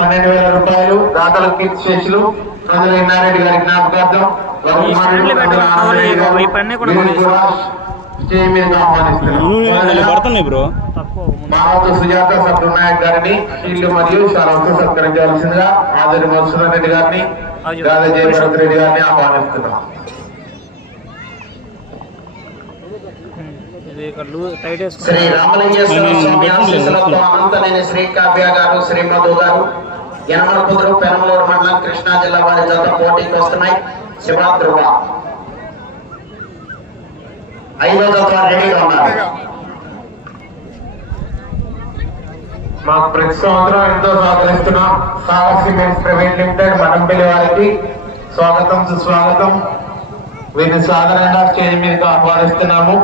పన్నెండు వేల రూపాయలు దాతల కీర్తి శేషులు ప్రజలు ఎన్నారెడ్డి గారి జ్ఞాపకార్థం మానవత సుజాత సత్యనాయక్ గారిని షీల్డ్ మరియు శాలతో సత్కరించవలసిందిగా ఆదరి మధుసూదన్ రెడ్డి గారిని గాలి జయభరత్ రెడ్డి గారిని ఆహ్వానిస్తున్నాం. ఇది ఇక్కడ లూ టైట్ శ్రీ రామలింగేశ్వర స్వామి ఆశీస్సులతో అనంతనేని శ్రీ కావ్య గారు శ్రీ మధు గారు యనమలపుదురు పెనమలూరు మండలం కృష్ణా జిల్లా వారి జత పోటీకి వస్తున్నాయి. శివాధ్రువ ఐదో జత వారు రెడీగా ఉన్నారు. మాకు ప్రతి సంవత్సరం ఎంతో సహకరిస్తున్నాం Sagar cements private limited Manampalli వారికి స్వాగతం సుస్వాగతం. వీరిని సాధారణంగా స్టేజ్ మీదకి ఆహ్వానిస్తున్నాము.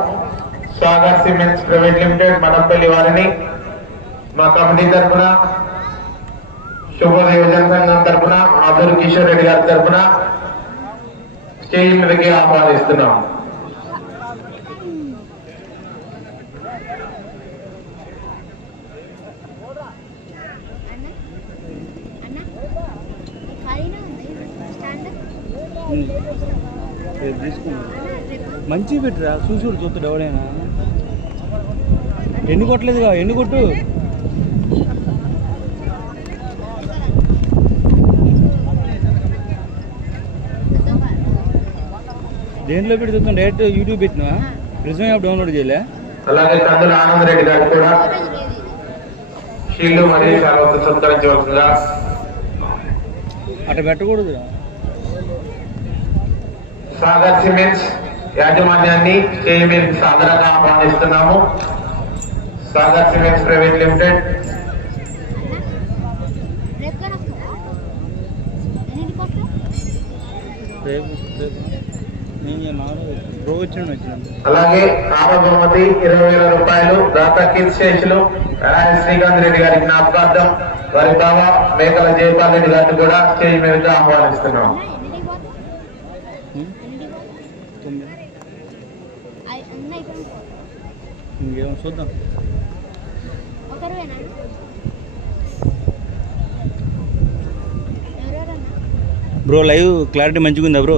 Sagar cements private limited Madampalli వారిని మా కమిటీ తరఫున శుభోదయ యువజన సంఘం తరఫున ఆదూరు కిషోర్ రెడ్డి గారి తరఫున స్టేజ్ మీదకి ఆహ్వానిస్తున్నాం. అన్న మంచి పెట్టురా చూసి కూడా చూస్తాడు ఎవడైనా. ఎన్ని కొట్టలేదుగా ఎన్ని కొట్టు దేంట్లో పెట్టి చూస్తాం డైరెక్ట్ యూట్యూబ్ పెట్టినా రిజర్వ్ యాప్ డౌన్లోడ్ చేయలే. అలాగే కందుల ఆనందరెడ్డి గారు కూడా. షీల్డ్ మరియు శాలతో సత్కరించవలసిందిగా అట్లా పెట్టకూడదు సాగర్ సిమెంట్స్. యాజమాన్యాన్ని సాధారణంగా సాదరంగా ఆహ్వానిస్తున్నాము? Sagar cements private limited. అలాగే ఆమె బహుమతి ఇరవై వేల రూపాయలు దాత కీర్తిశేషులు శేషులు శ్రీకాంత్ రెడ్డి గారి జ్ఞాపకార్థం వారి బావ మేకల జయపాల్ రెడ్డి గారిని కూడా స్టేజ్ మీదకి ఆహ్వానిస్తున్నాము. ఇంకేమో చూద్దాం. బ్రో లైవ్ క్లారిటీ మంచిగా ఉందా బ్రో?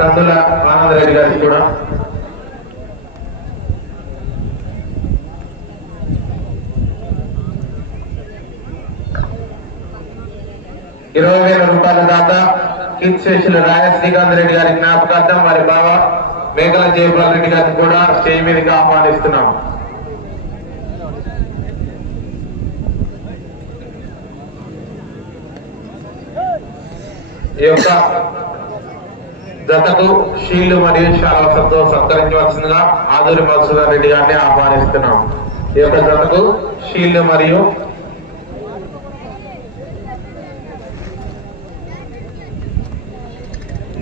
కందుల ఆనందరెడ్డి గారికి కూడా. ఇరవై వేల రూపాయల దాత కీర్తిశేషులు రాయ శ్రీకాంత్ రెడ్డి గారి జ్ఞాపకార్థం వారి బావ మేకల జయపాల్ రెడ్డి గారిని కూడా స్టేజ్ మీదకి ఆహ్వానిస్తున్నాం. ఈ యొక్క జతకు షీల్డ్ మరియు శాలసంతో సత్కరించవలసిందిగా ఆదూరి మధుసూదన్ రెడ్డి గారిని ఆహ్వానిస్తున్నాం. ఈ యొక్క జతకు షీల్డ్ మరియు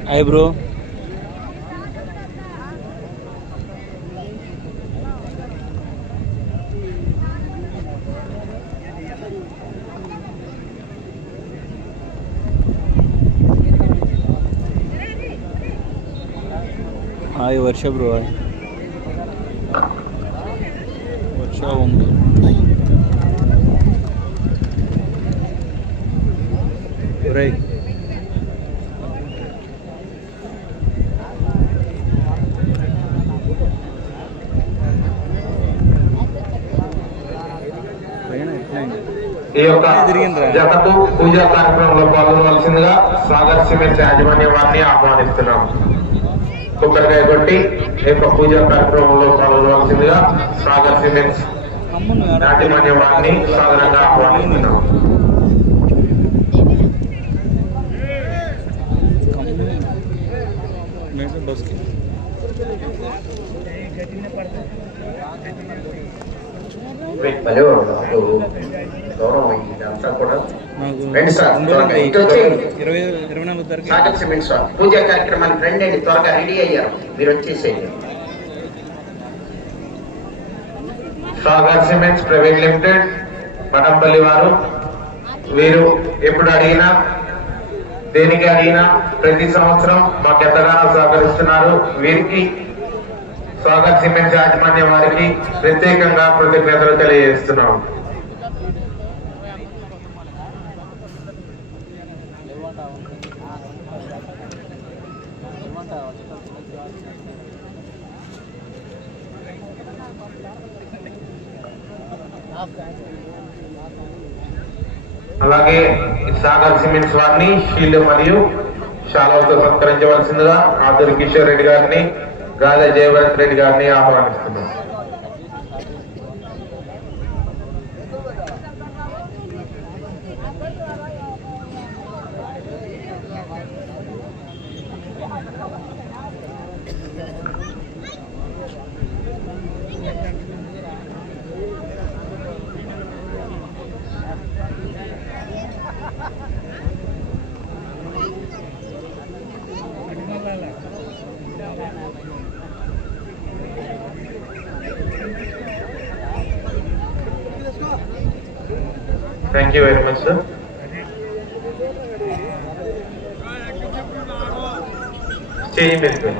hi bro hi Varsha bro hi Varsha ఉంది రైట్ యొక్క. జతకు పూజా కార్యక్రమంలో పాల్గొనవలసిందిగా సాగర్ సిమెంట్ యాజమాన్య వారిని ఆహ్వానిస్తున్నాం. కొబ్బరికాయ కొట్టి యొక్క పూజా కార్యక్రమంలో పాల్గొనవలసిందిగా సాగర్ సిమెంట్స్ వారిని సాధారణంగా ఆహ్వానిస్తున్నాం బస్కి గౌరవం ఇదంతా కూడా నాకు రండి సార్, రెండు త్వరగా ఇటు వచ్చేయండి. పూజా కార్యక్రమానికి రండి అండి త్వరగా రెడీ అయ్యారు. మీరు వచ్చేసేయండి. Sagar cements private limited Patampalli వారు వీరు ఎప్పుడు అడిగినా దేనికి అడిగినా ప్రతి సంవత్సరం మాకు ఎంతగానో సహకరిస్తున్నారు. వీరికి సాగర్ సిమెంట్స్ యాజమాన్యం వారికి ప్రత్యేకంగా కృతజ్ఞతలు తెలియజేస్తున్నాం అలాగే సాగర్ సిమెంట్స్ వారిని షీల్డ్ మరియు శాలతో సత్కరించవలసిందిగా ఆదుర్ కిషోర్ రెడ్డి గారిని గాలి జయభరత్ రెడ్డి గారిని ఆహ్వానిస్తున్నాం. Thank you very much sir చేయి పెట్టుకో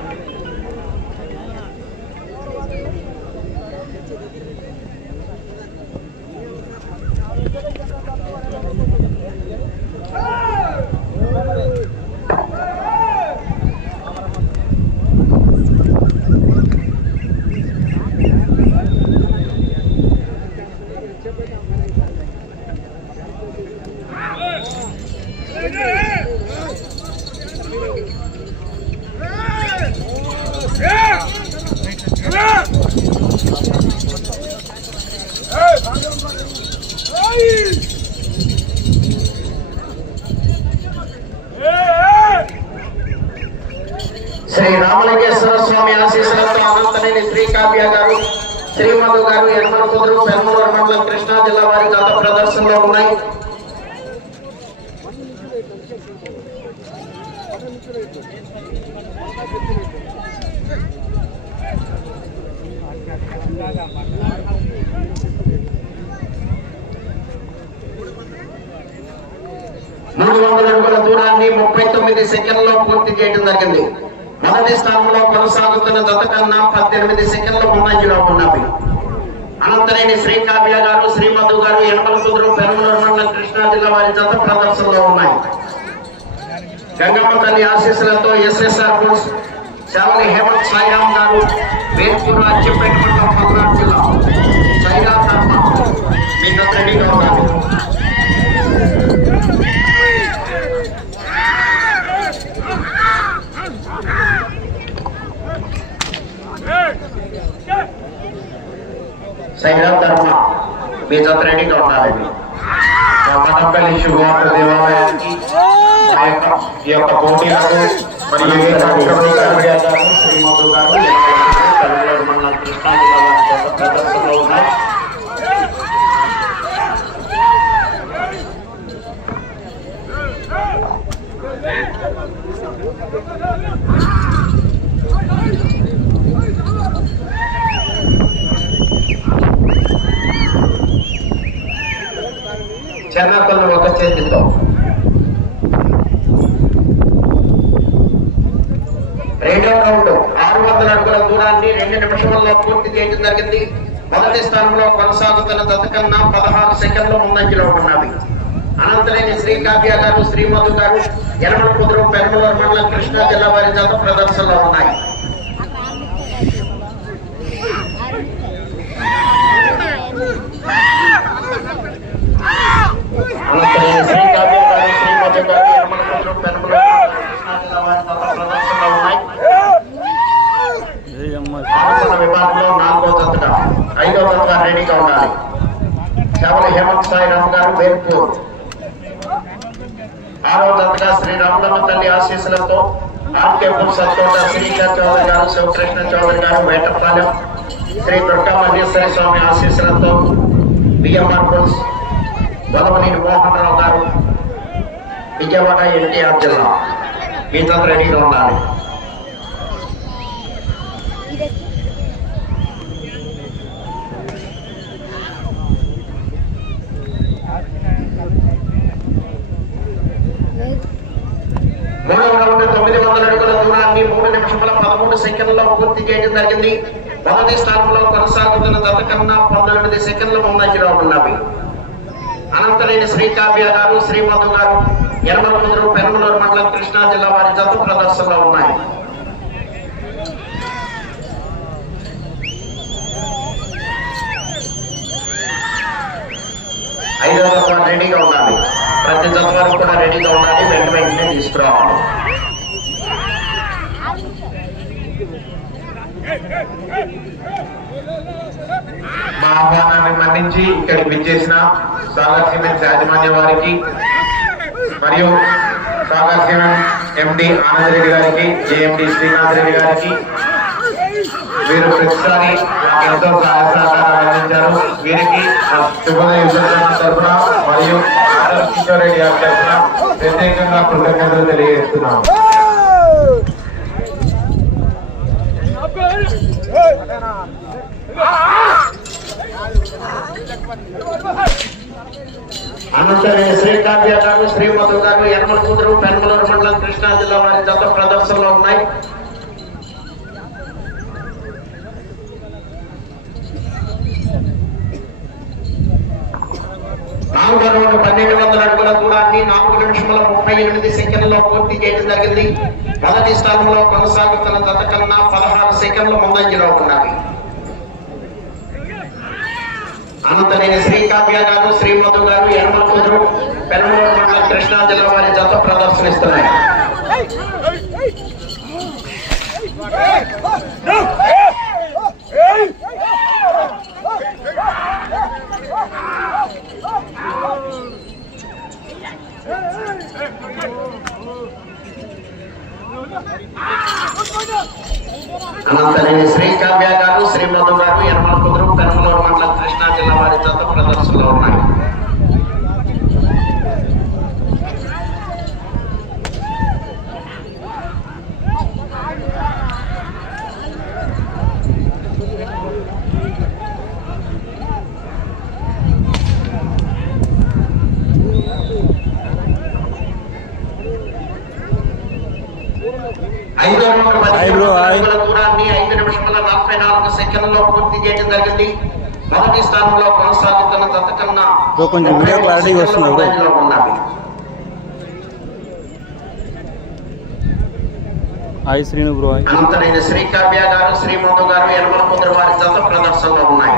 శ్రీ రామలింగేశ్వర స్వామి ఆశీస్సులతో అనంతనేని శ్రీ కావ్య గారు శ్రీమధు గారు యనమల కుదురు పెనమలూరు మండలం కృష్ణా జిల్లా వారి గత ప్రదర్శనలో ఉన్నాయి మూడు వందల అడుగుల దూరాన్ని ముప్పై తొమ్మిది సెకండ్లో పూర్తి చేయడం జరిగింది. మొదటి స్థానంలో కొనసాగుతున్న జత కన్నా పద్దెనిమిది సెకండ్ల ముందంజలో ఉన్నవి అనంతరేని శ్రీ కావ్య గారు శ్రీమధు గారు యనమల కుదురు పెరుమలూరు మండలం కృష్ణా జిల్లా వారి జత ప్రదర్శనలో ఉన్నాయి. గంగమ్మ తల్లి ఆశీస్సులతో S S R bulls Shavali Hemanth Sairam గారు వేర్పూర్ అచ్చిపేట మండలం పల్నాడు జిల్లా సాయిరామ్ ధర్మ మీ జత రెడీగా ఉన్నారు సైరామ్ ధర్మ మీ జత రెడీగా ఉండాలండి మదనపల్లి శుభవార్త దేవాలయానికి మా యొక్క ఈ యొక్క పోటీలకు మరియు ఈ కార్యక్రమంలో కావ్య గారు, శ్రీమధు గారు కరీంనగర్ మండలం కృష్ణా జిల్లా వారి జత ప్రదర్శనలో ఉన్నాయి చెన్నతల్లి రౌండ్ ఆరు వందల అడుగుల దూరాన్ని రెండు నిమిషంలో పూర్తి చేయడం జరిగింది. మొదటి స్థానంలో కొనసాగుతున్న జత పదహారు సెకండ్లు ముందంజలో ఉన్నవి. అనంతలేని శ్రీ కావ్య గారు శ్రీమధు గారు ఎనమల కుదురు పెరమలూరు మండలం కృష్ణా జిల్లా వారి జత ప్రదర్శనలో ఉన్నాయి. అనంతలేని శ్రీ శవలి హేమంత్ సాయి రామ్ గారు వేర్పూర్ ఆరో జతగా శ్రీ రామలమ్మ తల్లి ఆశీస్సులతో ఆర్కేపూర్ సత్తోట శ్రీకర్ చౌదరి గారు శివకృష్ణ చౌదరి గారు వేటపాలెం శ్రీ దుర్గా మహేశ్వరి స్వామి ఆశీస్సులతో బిఎంఆర్ బుల్స్ దొలవనేని మోహన్ రావు గారు విజయవాడ ఎన్టీఆర్ జిల్లా మీతో రెడీగా ఉండాలి దూరాన్ని మూడు నిమిషముల పదమూడు సెకండ్లో పూర్తి చేయడం జరిగింది. మొదటి స్థానంలో కొనసాగుతున్న జత కన్నా పంతొమ్మిది సెకండ్లు ముందంజలో ఉన్నవి. అనంతరేని శ్రీ కావ్య గారు శ్రీమధు గారు ఎనమలముద్రు పెనమలూరు మండలం కృష్ణా జిల్లా వారి జత ప్రదర్శనలో ఉన్నాయి. ఐదో రెడీగా ఉండాలి. ప్రతి జత వరకు కూడా రెడీగా ఉండాలి. వెంట వెంటనే తీసుకురావాలి. మా ఆహ్వానాన్ని మన్నించి ఇక్కడికి విచ్చేసిన సాగర్ సిమెంట్స్ యాజమాన్య వారికి మరియు Sagar cement M D Anand Reddy గారికి జేఎండి శ్రీనాథ్ రెడ్డి గారికి. వీరు ప్రతిసారి ఎంతో సహాయ సహకారాలు అందించారు. వీరికి శుభోదయ తరఫున మరియు ఆదర్శ కిషోర్ రెడ్డి గారి తరఫున ప్రత్యేకంగా కృతజ్ఞతలు తెలియజేస్తున్నాము అనంతరం శ్రీ కావ్య గారు శ్రీమతులు గారు యనమల కూతురు పెనమలూరు మండలం కృష్ణా జిల్లా వారి జత ప్రదర్శనలో ఉన్నాయి. నాలుగో రౌండ్ పన్నెండు వందల అడుగుల దూరాన్ని నాలుగు నిమిషముల ముప్పై ఎనిమిది సెకండ్లో పూర్తి చేయడం జరిగింది. మొదటి స్థానంలో కొనసాగుతున్న జత కన్నా పదహారు సెకండ్లు ముందంజలో ఉన్నవి అనంతరైన శ్రీ కావ్య గారు శ్రీమధు గారు యనమల కూతురు పెనమలూరు మండలం కృష్ణా జిల్లా వారి జత ప్రదర్శనిస్తున్నాయి అనంతనేని శ్రీ కావ్య గారు శ్రీమధు గారు యనమల కుదురు పెనమలూరు మండలం కృష్ణా జిల్లా వారి జత ప్రదర్శనలో ఉన్నాయి ఐదో రౌండ్ హాయ్ బ్రో, హాయ్. అడుగుల దూరాన్ని ఐదు నిమిషముల నలభై నాలుగు సెకండ్లలో పూర్తి చేయడం జరిగింది. మొదటి స్థానంలో కొనసాగుతున్న జత కన్నా బ్రో, కొంచెం ముప్పై వీడియో మూడు క్లారిటీ సెకండ్ల వస్తుందా బ్రో? ముందంజలో ఉన్నవి హాయ్ శ్రీను బ్రో. హాయ్ అనంతరైన శ్రీ కావ్య గారు శ్రీమధు గారు యనమల కుదురు వారి జత ప్రదర్శనలో ఉన్నాయి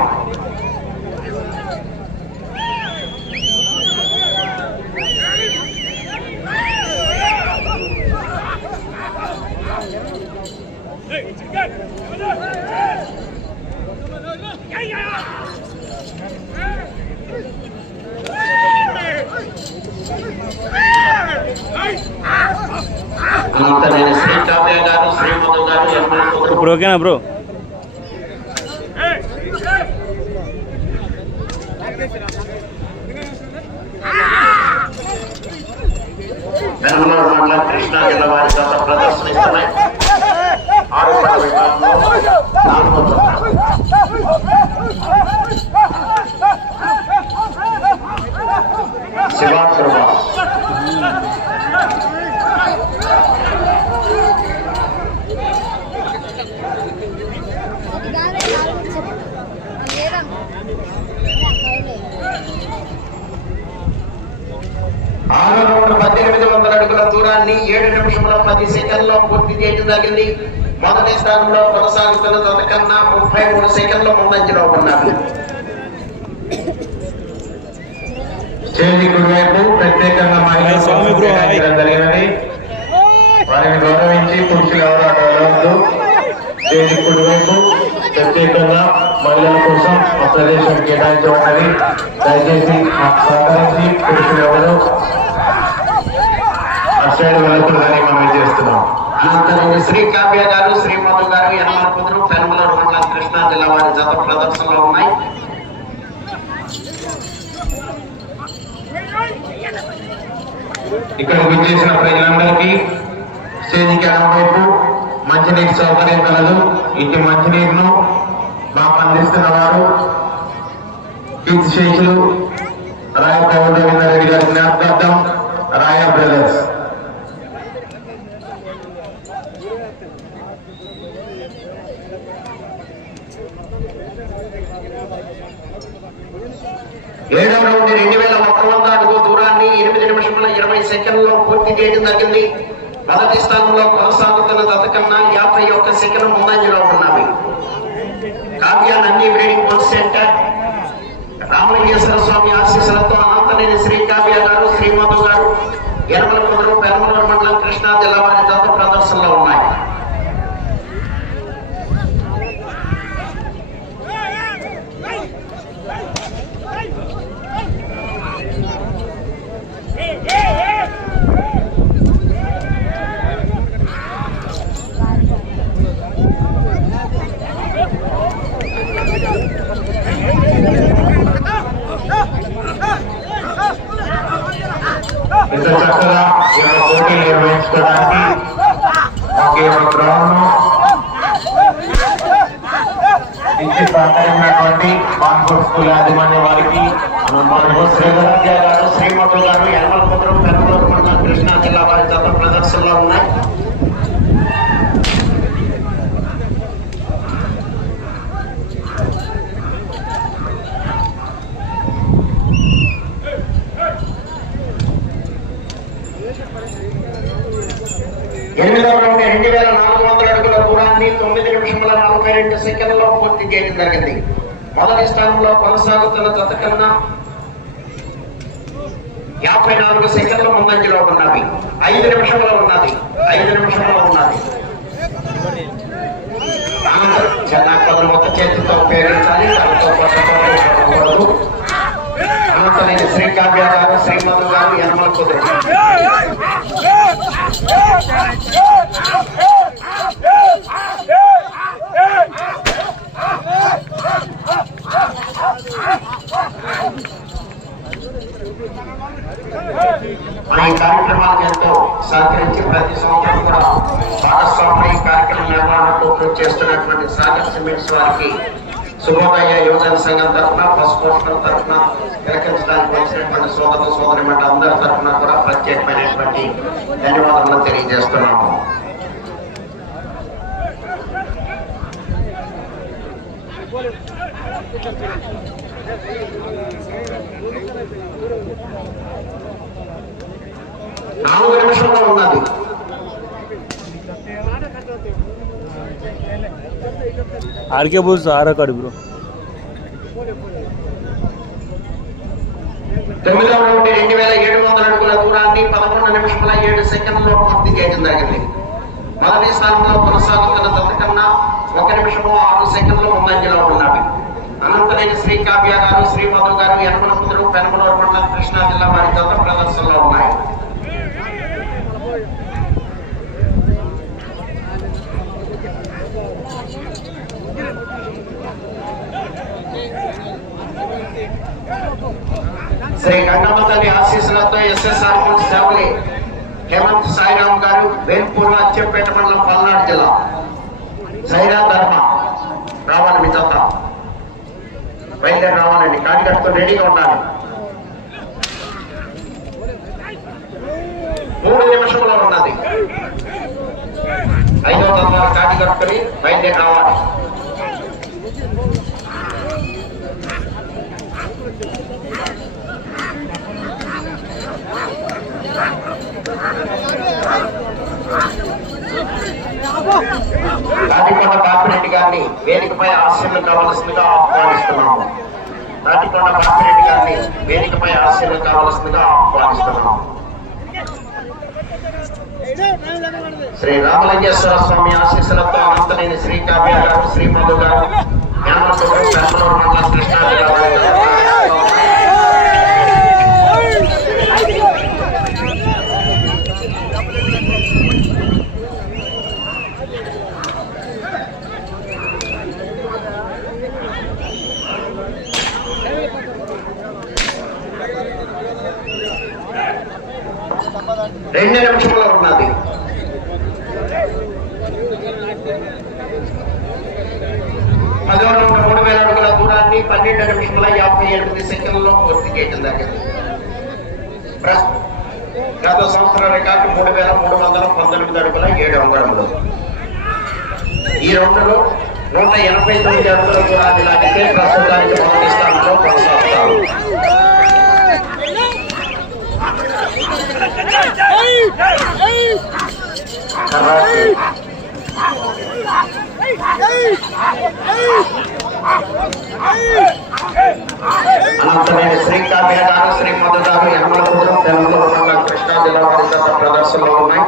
అనంతరైన శ్రీ కావ్య గారు శ్రీమధు గారు యనమల కుదురు ఇప్పుడు ఓకేనా బ్రో బెంగళూరు మండలం కృష్ణా జిల్లా వారి జత ప్రదర్శనిస్తున్నాయి ఆరు పడ విభాగంలో నాలుగో జత. రౌండ్ పద్దెనిమిది వందల అడుగుల దూరాన్ని ఏడు నిమిషముల పది సెకండ్లో పూర్తి చేయడం జరిగింది. మొదటి స్థానంలో కొనసాగుతున్న జత కన్నా ముప్పై మూడు సెకండ్ల ముందంజలో ఉన్నారు. ప్రత్యేకంగా మహిళా హాయ్ స్వామి బ్రో, హాయ్. కేటాయించడం జరిగినది. వారిని గౌరవించి పురుషులు ఎవరు స్టేజి కుడివైపు ప్రత్యేకంగా మహిళల కోసం ఒక ప్రదేశం కేటాయించబడినది దయచేసి సహకరించి పురుషులు ఎవరు సైడ్ వెళ్ళకూడదని మనం చేస్తున్నాం? అనంతరం శ్రీ కావ్య గారు శ్రీమధు గారు యనమల కుదురు పెనమలూరు మండలం కృష్ణా జిల్లా వారి జత ప్రదర్శనలో ఉన్నాయి. ఇక్కడ విచ్చేసిన ప్రజలందరికీ స్టేజికి ఎడమవైపు మంచినీటి సౌకర్యం కలదు. ఇటు మంచినీరును మాకు అందిస్తున్న వారు కీర్తిశేషులు రాయ గోవిందరెడ్డి గారి జ్ఞాపకార్థం రాయ బ్రదర్స్. ఏడవ రౌండ్ రెండు వేల ఒక్క వంద అడుగు దూరాన్ని ఎనిమిది నిమిషముల ఇరవై సెకండ్లో పూర్తి చేయడం జరిగింది. మొదటి స్థానంలో కొనసాగుతున్న దతకన్నా యాభై ఒక్క సెకండ్ ముందంజలో ఉన్నవి Kavya Nandi breeding bull centre. Ramalingeswara Swamy ఆశీస్సులతో అనంతనేని శ్రీ కావ్య గారు శ్రీమధు గారు యనమల కుదురు పెరమలూరు మండలం కృష్ణా జిల్లా వారి దత్త ప్రదర్శనలో ఉన్నాయి ఇంత చక్కగా ఈ యొక్క పోటీలు నిర్వహించుకోవడానికి మాకు ఈ యొక్క ఇచ్చి సహకరించినటువంటి మాన్పూర్ స్కూల్ యాజమాన్య వారికి మనకు గారు శ్రీమధు గారు యనమల కుదురు కృష్ణా జిల్లా వారి దత్త ప్రదర్శనలో ఉన్నాయి. ఎనిమిదవ రౌండ్ రెండు వేల నాలుగు వందల అడుగుల దూరాన్ని తొమ్మిది నిమిషముల నలభై రెండు సెకండ్లో పూర్తి చేయడం జరిగింది. మొదటి స్థానంలో కొనసాగుతున్న జత కన్నా యాభై నాలుగు సెకండ్ల ముందంజలో ఉన్నది. ఐదు నిమిషంలో ఉన్నది. ఐదు నిమిషంలో ఉన్నది. జనాపద చెన్నాపదం చేతితో ఉపయోగించాలి దానితో పట్టుతో ఉపయోగించకూడదు. శ్రీకావ్య గారు శ్రీమధు గారు యనమల కుదురు ఈ కార్యక్రమాలకు ఎంతో సహకరించి ప్రతి సంవత్సరం కూడా భాగస్వామ్య ఈ కార్యక్రమం నిర్వహణకు కృషి చేస్తున్నటువంటి సాగర్ సిమెంట్స్ వారికి శుభోదయ యువజన సంఘం తరఫున పసుపు తరఫున తిలకించడానికి వచ్చినటువంటి సోదరు సోదరి మంట అందరి తరఫున కూడా ప్రత్యేకమైనటువంటి ధన్యవాదాలను తెలియజేస్తున్నాము. నాలుగు నిమిషంలో ఉన్నది. ఆర్కే బోల్స్ ఆరో కాడు బ్రో. తొమ్మిదవ రౌండ్ రెండు వేల ఏడు వందల అడుగుల దూరాన్ని పదకొండు నిమిషముల ఏడు సెకండ్లో పూర్తి చేయడం జరిగింది. మొదటి స్థానంలో కొనసాగుతున్న తనకన్నా ఒక నిమిషము ఆరు సెకండ్లు ముందంజలో ఉన్నవి. అనంతరం శ్రీ కావ్య గారు శ్రీ మధు గారు యనమల పుత్రుడు పెనమలూరు మండలం కృష్ణా జిల్లా వారి దత్త ప్రదర్శనలో ఉన్నాయి. శ్రీ గంగమ్మ తల్లి ఆశీస్సులతో ఎస్ఎస్ఆర్ సేవలి హేమంత్ సాయిరామ్ గారు వేల్పూర్ అచ్చంపేట మండలం పల్నాడు జిల్లా. సైరా ధర్మ రావాలి మీ తప్ప బయలుదేరి రావాలండి కాటి కట్టుకొని రెడీగా ఉండాలి. మూడు నిమిషంలో ఉన్నది. ఐదో తత్వాలు కాటి కట్టుకొని బయలుదేరి రావాలి నాటికొండ బాపిరెడ్డి గారిని వేదికపై ఆశీర్లు కావాల్సిందిగా ఆహ్వానిస్తున్నాము. నాటికొండ బాపిరెడ్డి గారిని వేదికపై ఆశీర్లు కావాల్సిందిగా ఆహ్వానిస్తున్నాము. శ్రీ రామలింగేశ్వర స్వామి ఆశీస్సులతో అనంతనేని శ్రీ కావ్య గారు శ్రీ మధు గారు జ్ఞానపురం పెరమలూరు మండలం కృష్ణా జిల్లా రెండు నిమిషములు ఉన్నది. పదహారు వందల మూడు వేల అడుగుల దూరాన్ని పన్నెండు నిమిషముల యాభై ఎనిమిది సెకండ్లో పూర్తి చేయడం జరిగింది. గత సంవత్సరం రికార్డు మూడు వేల మూడు వందల పంతొమ్మిది అడుగుల ఏడు అంగరంలో ఈ రౌండ్లో నూట ఎనభై తొమ్మిది అడుగుల దూరాన్ని లాగితే ప్రస్తుతానికి మొదటి స్థానంలో కొనసాగుతారు. అనంతమైన శ్రీ కావ్యాలు శ్రీ మధుదాలు యమల తెలుగు కృష్ణా జిల్లా పరిషత్ ప్రదర్శనలో ఉన్నాయి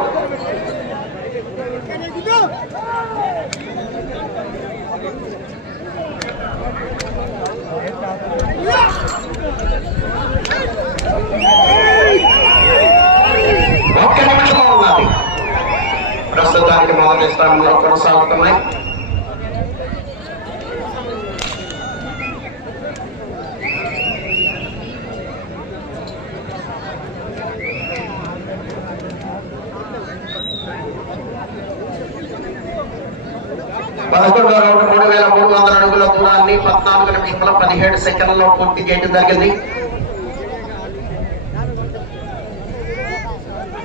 ప్రస్తుతానికి మొదటి స్థానంలో కొనసాగుతున్నాయి. పదకొండో రౌండ్ మూడు వేల మూడు వందల అడుగుల దూరాన్ని పద్నాలుగు నిమిషాల పదిహేడు సెకండ్లలో పూర్తి చేయడం జరిగింది.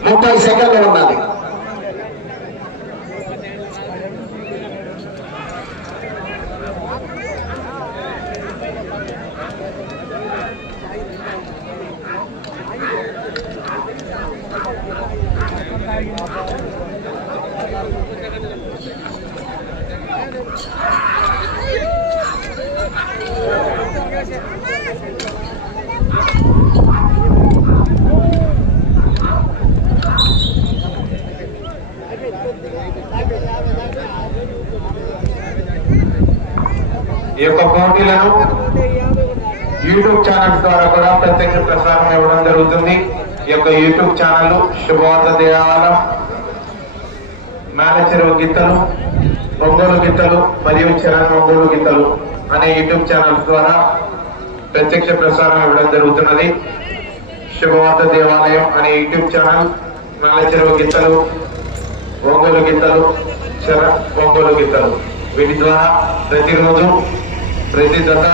ముప్పై సెకండ్లు ఉన్నది ఈ యొక్క పోటీలను యూట్యూబ్ ఛానల్స్ ద్వారా కూడా ప్రత్యక్ష ప్రసారం ఇవ్వడం జరుగుతుంది. ఈ యొక్క యూట్యూబ్ ఛానల్ శుభవార్త దేవాలయం మేనేజర్ గిత్తలు ఒంగోలు గిత్తలు మరియు చరణ్ ఒంగోలు గిత్తలు అనే యూట్యూబ్ ఛానల్స్ ద్వారా ప్రత్యక్ష ప్రసారం ఇవ్వడం జరుగుతున్నది. శుభవార్త దేవాలయం అనే యూట్యూబ్ ఛానల్ మేనేజర్ గిత్తలు ఒంగోలు గిత్తలు చరణ్ ఒంగోలు గిత్తలు. వీటి ద్వారా ప్రతిరోజు ప్రతి జత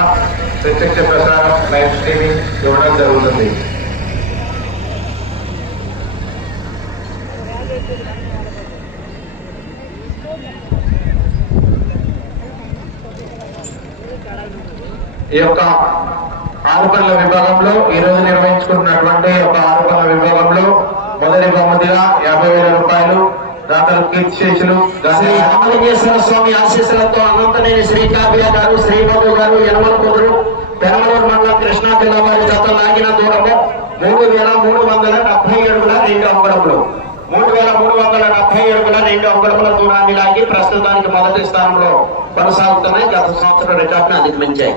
ప్రత్యక్ష ప్రసారం లైవ్ స్ట్రీమింగ్ ఇవ్వడం జరుగుతుంది. ఈ యొక్క ఆరుపల్ల విభాగంలో ఈ రోజు నిర్వహించుకుంటున్నటువంటి ఒక ఆరుపల్ల విభాగంలో మొదటి బహుమతిగా యాభై వేల రూపాయలు దాతలు కీర్తి శేషులు శ్రీ రామలింగేశ్వర స్వామి ఆశీస్సులతో అనంతనేని శ్రీ కావ్య గారు శ్రీ మధు గారు యనమల కుదురు పెరమలూరు మండలం కృష్ణా జిల్లా వారి జత లాగిన దూరము మూడు వేల మూడు వందల డెబ్బై అడుగుల రెండు అంగుళములు. మూడు వేల మూడు వందల డెబ్బై అడుగుల రెండు అంగుళముల దూరాన్ని లాగి ప్రస్తుతానికి మొదటి స్థానంలో కొనసాగుతున్నాయి గత సంవత్సరం రికార్డును అధిగమించాయి.